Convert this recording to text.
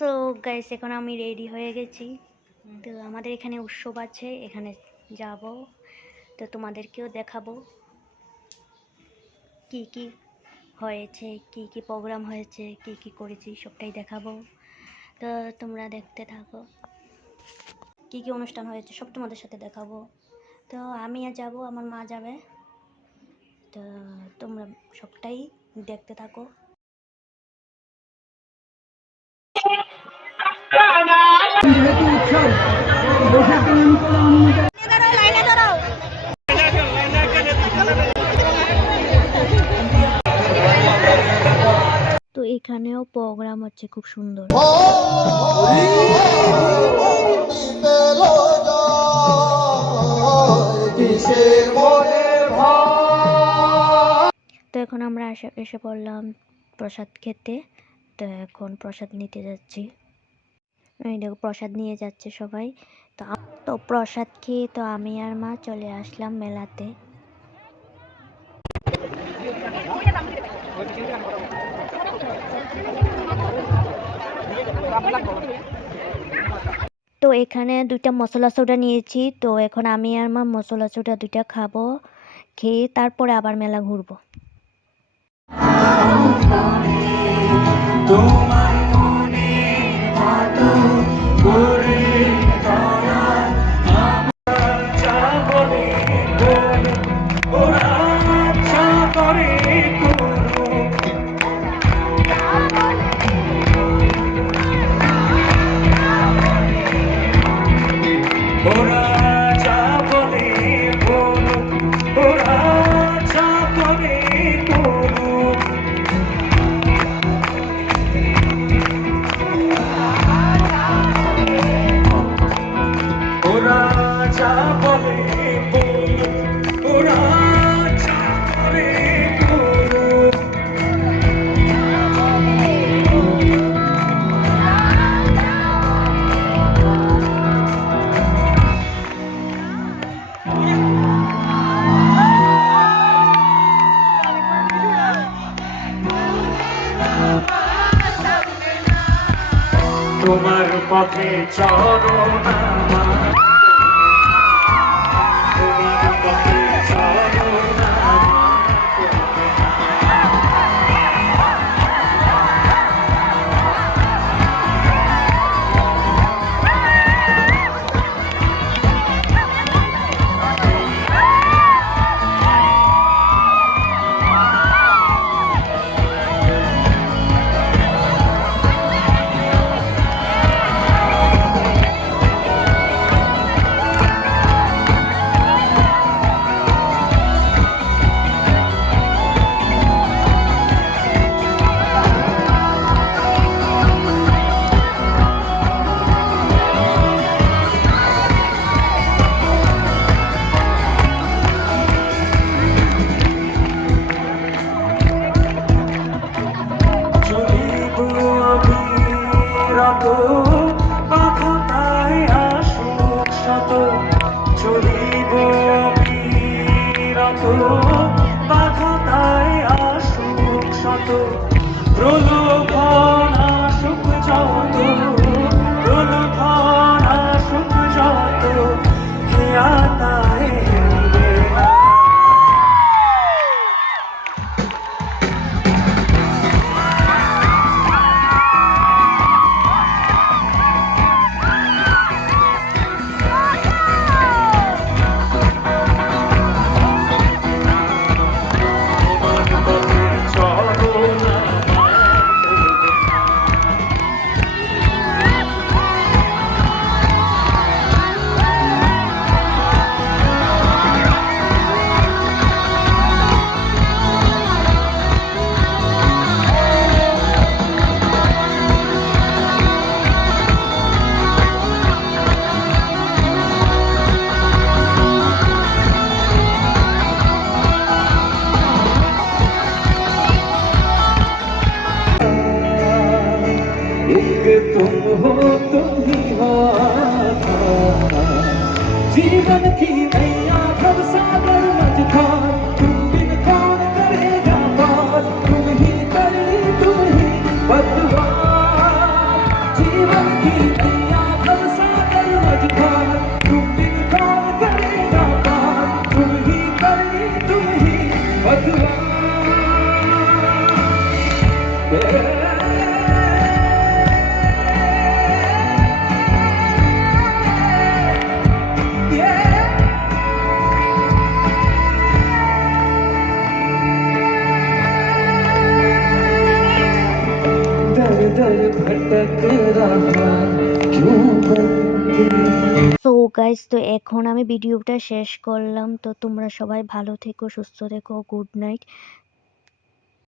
So guys এখন আমি ready হয়ে গেছি। তো আমাদের এখানে উৎসব আছে, এখানে যাব। তো তোমাদেরকেও দেখাবো কি কি হয়েছে, কি কি প্রোগ্রাম হয়েছে, কি কি করেছি সবটাই দেখাবো। তো তোমরা দেখতে থাকো, কি কি অনুষ্ঠান হয়েছে সব তোমাদের সাথে দেখাবো। তো আমি যাব, আমার মা যাবে। তো তোমরা সবটাই দেখতে থাকো। তো এখানেও প্রোগ্রাম হচ্ছে খুব সুন্দর। তো এখন আমরা এসে পড়লাম প্রসাদ খেতে। তো এখন প্রসাদ নিতে যাচ্ছি। এই দেখো প্রসাদ নিয়ে যাচ্ছে সবাই। তো প্রসাদ খেয়ে তো আমি আর মা চলে আসলাম মেলাতে। তো এখানে দুইটা মশলা সোডা নিয়েছি। তো এখন আমি আর মা মশলা সোডা দুইটা খাবো, খেয়ে তারপরে আবার মেলা ঘুরবো। তোমার পথে চলো না, তোমার পথে চলো না। जीवन की नैया भव सागर मझधार, तुम बिन कौन करेगा पार, तुम ही करनी तुम ही बदवा। की नैया भव सागर मझधार तुम बिन कौन करेगा पार तुम ही करनी तुम ही भगवान दर दर भटक रहा क्यों बंदे তো গাইস, তো এখন আমি ভিডিওটা শেষ করলাম। তো তোমরা সবাই ভালো থেকো, সুস্থ থেকো, গুড নাইট।